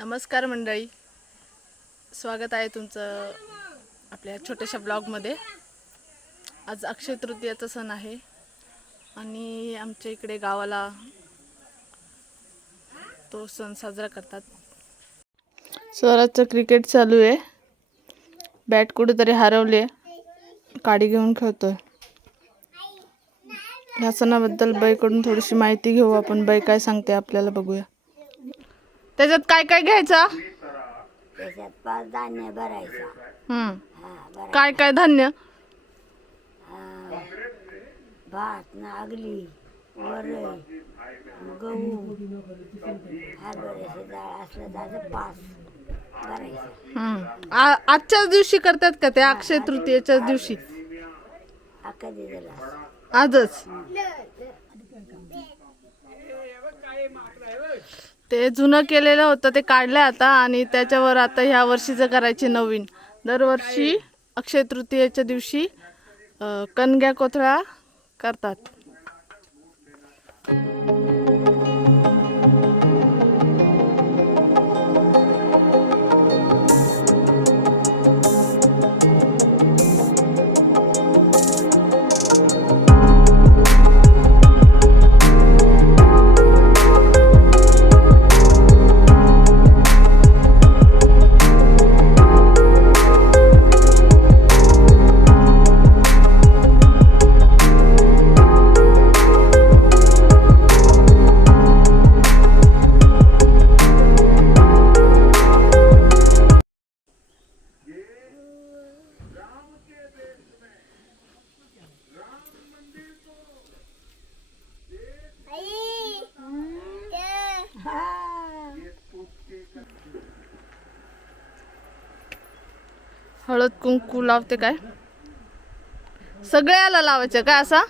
नमस्कार मंडळी, स्वागत आहे तुमचं आपल्या छोट्याशा ब्लॉगमध्ये। आज अक्षय तृतीयाचा सण आहे आणि आमच्या इकडे गावाला तो सण साजरा करतात। स्वराजचं क्रिकेट चालू आहे, बॅट कुठेतरी हरवले, काडी घेऊन खेळतोय। या सणाबद्दल बाईकडून थोडीशी माहिती घेऊ आपण, बाई काय सांगते आपल्याला बघूया। त्याच्यात काय काय घ्यायचं? त्याच्यात 5 धान्य भरायचा। काय काय धान्य? भात, नागली, वरई, गहू, हरभऱ्याची डाळ असलं तर 5 भरायचं। आजच्याच दिवशी करतात का ते अक्षय तृतीयेच्याच दिवशी? कधी दिला आजच ते जुनं केलेलं होतं ते काढलं आता आणि त्याच्यावर आता ह्या वर्षीचं करायचे नवीन। दरवर्षी अक्षय तृतीयेच्या दिवशी कणग्या कोथळा करतात। हळद कुंकू लावते काय? सगळ्याला लावायचं काय असा?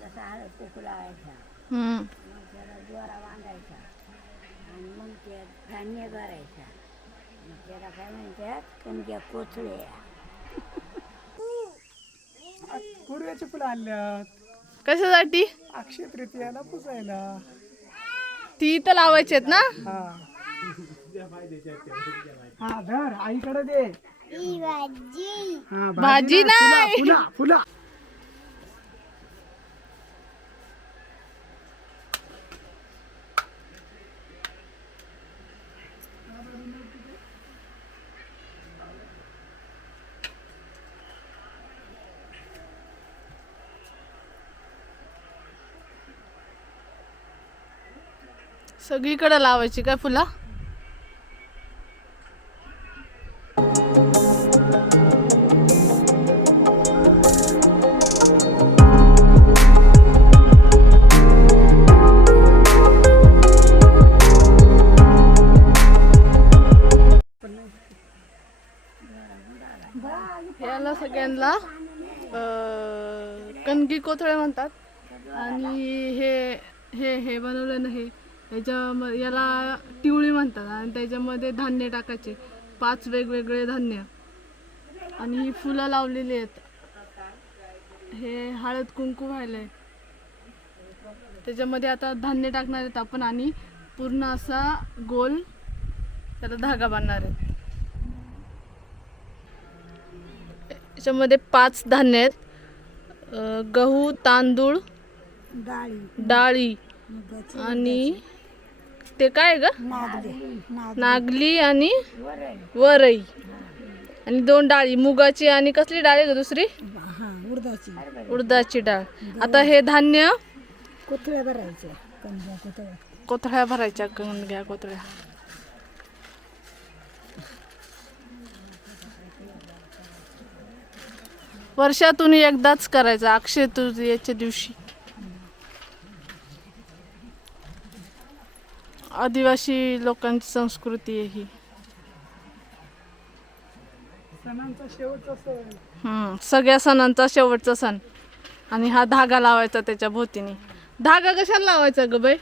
तसा हळद कुंकू लावायचा, मग त्याला दोरा बांधायचा आणि मग ते धान्य भरायचा। मग त्याला काय म्हणतात, कणग्या कोथळ्या। गुडव्याची फुलं आणल्यात कशासाठी? अक्षय तृतीयाला पुजायला। ती इथं लावायची आहेत ना? हा धर, आईकडे दे। हा, भाजी नाही, फुला फुला। सगळीकडे लावायची काय फुला? याला सगळ्यांना कणगी कोथळे म्हणतात। आणि हे हे हे बनवलं ना, हे याला टिवळी म्हणतात आणि त्याच्यामध्ये धान्य टाकायचे, 5 वेगवेगळे धान्य। आणि ही फुलं लावलेली आहेत, हे हळद कुंकू व्हायलंय, त्याच्यामध्ये आता धान्य टाकणार आहेत आपण आणि पूर्ण असा गोल त्याला धागा बांधणार आहेत। याच्यामध्ये 5 धान्य आहेत, गहू, तांदूळ, डाळी आणि ते काय ग, नागली आणि वरई आणि 2 डाळी, मुगाची आणि कसली डाळ आहे ग दुसरी? उडदाची डाळ। आता हे धान्य कोथळ्या भरायच्या, कोथळ्या भरायच्या, कणग्या कोथळ्या। वर्षातून एकदाच करायचं अक्षय तृतीयेच्या दिवशी। आदिवासी लोकांची संस्कृती आहे ही। सणांचा शेवटचा सण. सगळ्या सणांचा शेवटचा सण. आणि हा धागा लावायचा त्याच्या भोवतीने. धागा कशाला लावायचा ग बाई?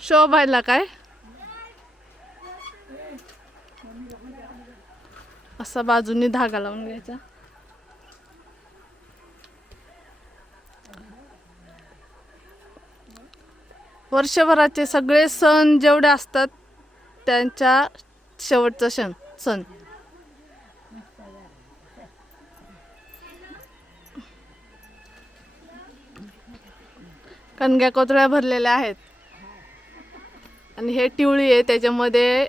शोभायला काय? असा बाजूनी धागा लावून घ्यायचा. वर्षभराचे सगळे सण जेवढे असतात त्यांच्या शेवटचा सण. कणग्या कोथळ्या भरलेल्या आहेत. आणि हे टिवळी आहे, त्याच्यामध्ये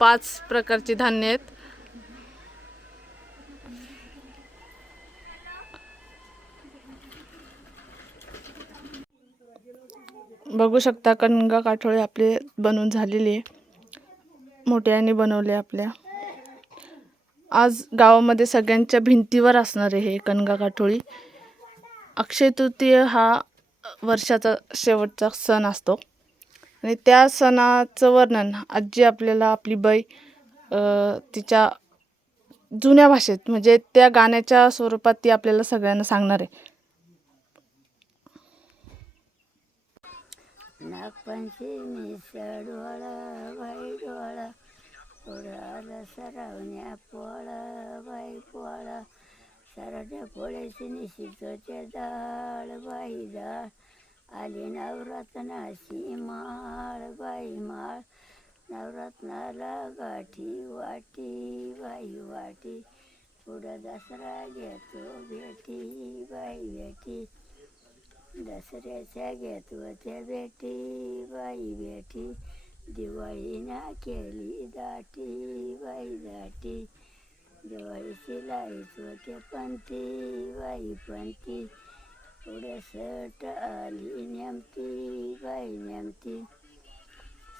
5 प्रकारची धान्य आहेत. बघू शकता कणगा काठोळे आपले बनवून झालेले आहे. मोठ्याने बनवले आपल्या. आज गावामध्ये सगळ्यांच्या भिंतीवर असणार आहे हे कणगा काठोळी. अक्षय तृतीय हा वर्षाचा शेवटचा सण असतो आणि त्या सणाचं वर्णन आजी आपल्याला आपली बाई तिच्या जुन्या भाषेत म्हणजे त्या गाण्याच्या स्वरूपात ती आपल्याला सगळ्यांना सांगणार आहे. नागपंचमी सडोळा बाई डोळा पोळा सरावण्या पोळा बाई पोळा सराट्या पोळ्याची निशितोचे डाळ बाई डाळ आली नवरत्नाची माळ बाई माळ नवरत्नाला गाठी वाटी बाई वाटी पुढं दसरा घेतो भेटी बाई भेटी दसऱ्याच्या घेतो त्या भेटी बाई भेटी दिवाळीना केली दाटी बाई दाटी दिवाळीची लाईतो ते पंती बाई पंती पुढे सट आली नेमती बाई नेमती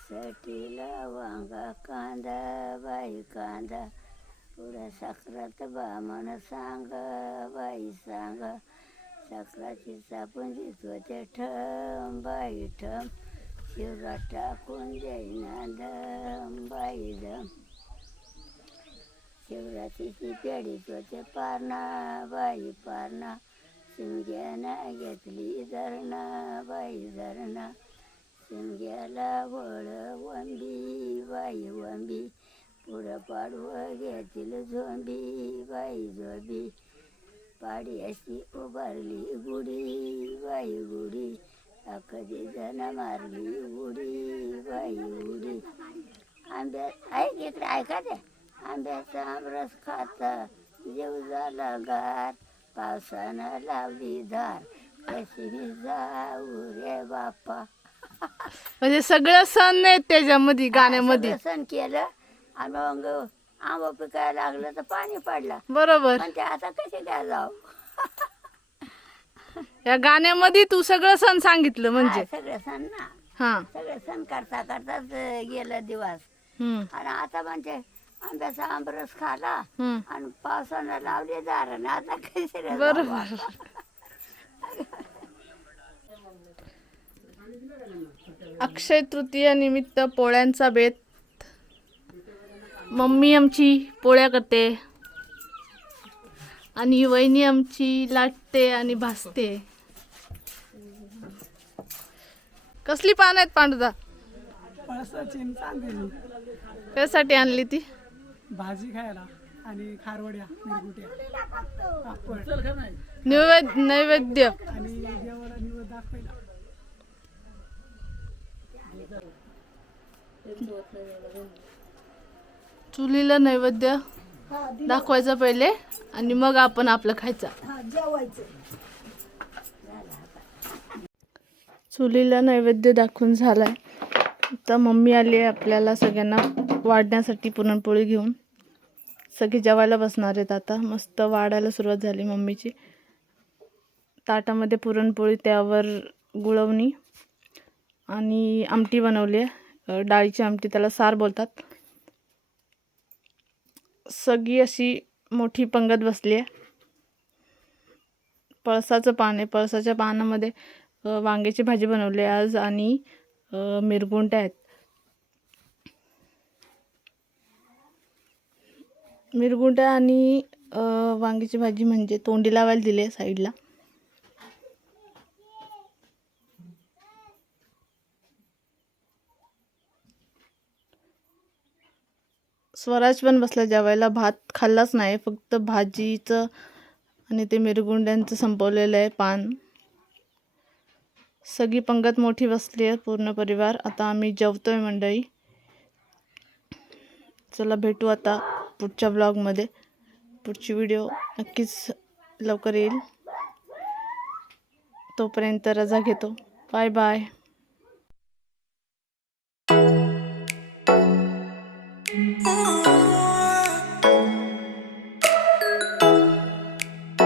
सटीला वांगा कांदा बाई कांदा पुढे साखरात बामण सांगा बाई सांगा साखराची चापून देतो ते ठम बाई ठम शिवरा टाकून जाईना दम बाई दम शिवरात्रीची पेढी तो ते पारणा बाई पारणा शिमग्याना घेतली धरणा बाई धरणा शिमग्याला वळ वंबी बाई वंबी पुढं पाडवं घेतील झोंबी बाई झोंबी पाडी अशी उभारली गुढी बाई गुढी कधी जण मारली उडी बाई उडी आंब्यात ऐक इकडे ऐका ते आंब्याचा आमरस खाता जीव झाला गार पावसानं लावली धार कशी जाऊ रे बाप्पा. म्हणजे सगळं सण आहेत त्याच्यामध्ये गाण्यामध्ये. सण केलं आणि मग आंबा पिकायला लागलं तर पाणी पडलं. बरोबर. पण ते आता कसे काय जाऊ. या गाण्यामध्ये तू सगळं सण सांगितलं म्हणजे. सगळे सण ना. हा सगळे सण करता करताच गेलं दिवस. आणि आता म्हणजे आंब्याचा आंबरस खाला आणि पावसानं लावले दारण आता कसे रे जाऊ. बरोबर. अक्षय तृतीया निमित्त पोळ्यांचा बेत. मम्मी आमची पोळ्या करते आणि वहिनी आमची लाटते आणि भाजते. कसली पान आहेत पांडुदा? पळसाची न चांदणी. त्यासाठी आणली ती भाजी खायला आणि खारवड्या मिरगुट्या पापड नैवेद्य आणि देवाला निवड दाखवायला. चुलीला नैवेद्य दाखवायचं पहिले आणि मग आपण आपलं खायचं. चुलीला नैवेद्य दाखवून झालाय. तर मम्मी आली आहे आपल्याला सगळ्यांना वाढण्यासाठी पुरणपोळी घेऊन. सगळे जेवायला बसणार आहेत आता. मस्त वाढायला सुरुवात झाली मम्मीची. ताटामध्ये पुरणपोळी, त्यावर गुळवणी आणि आमटी बनवली आहे. डाळीची आमटी, त्याला सार बोलतात. सगळी अशी मोठी पंगत बसली आहे. पळसाचं पान आहे. पळसाच्या पानामध्ये वांग्याची भाजी बनवली आज आणि मिरगुंट्या आहेत. मिरगुंड्या आणि वांग्याची भाजी म्हणजे तोंडी लावायला दिले साईडला. स्वराज पण बसला जेवायला. भात खाल्लाच नाही, फक्त भाजीचं आणि ते मिरगुंड्यांचं संपवलेलं आहे पान. सगळी पंगत मोठी बसली आहे, पूर्ण परिवार. आता आम्ही जेवतोय मंडळी. चला भेटू आता पुढच्या ब्लॉगमध्ये. पुढची व्हिडिओ नक्कीच लवकर येईल. तोपर्यंत रजा घेतो. Bye bye.